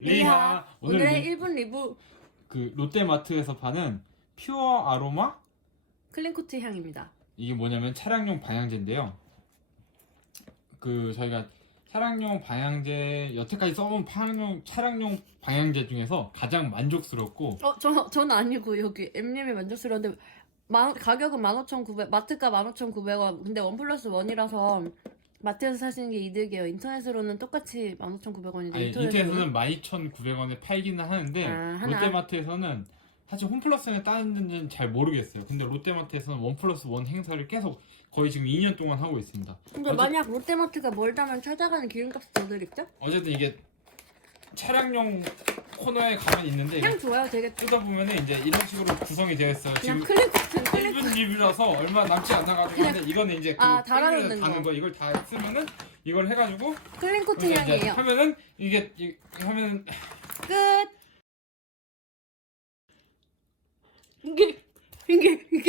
리하 오늘 오늘의 리- 1분 리뷰 그 롯데마트에서 파는 퓨어 아로마 클린코트 향입니다. 이게 뭐냐면 차량용 방향제인데요. 그 저희가 차량용 방향제 여태까지 써본 차량용 차량용 방향제 중에서 가장 만족스럽고 어, 저, 전 아니고 여기 M님이 만족스러운데 만, 가격은 15,900, 마트가 15,900원. 근데 원 플러스 원이라서 마트에서 사시는 게 이득이에요. 인터넷으로는 똑같이 15,900원인데 아니, 인터넷으로는 인터넷에서는 12,900원에 팔기는 하는데 아, 하나. 롯데마트에서는 사실 홈플러스는 따는지는 잘 모르겠어요. 근데 롯데마트에서는 원 플러스 원 행사를 계속 거의 지금 2년 동안 하고 있습니다. 근데 어째- 만약 롯데마트가 멀다면 찾아가는 기름값이 더 들겠죠? 어쨌든 이게 차량용 코너에 가면 있는데 향 좋아요. 되게 뜯어보면은 이제 이런 식으로 구성이 되어 있어요. 그냥 지금 클린코트 클린 1분 리뷰라서 얼마 남지 않아가지고 근데 이거는 이제 그 아, 달아놓는 팬을 다는 거. 거 이걸 다 쓰면은 이걸 해가지고 클린 코트 그래서 이제 향이에요. 하면은 이게 이- 하면은 끝. 이게 이게 이게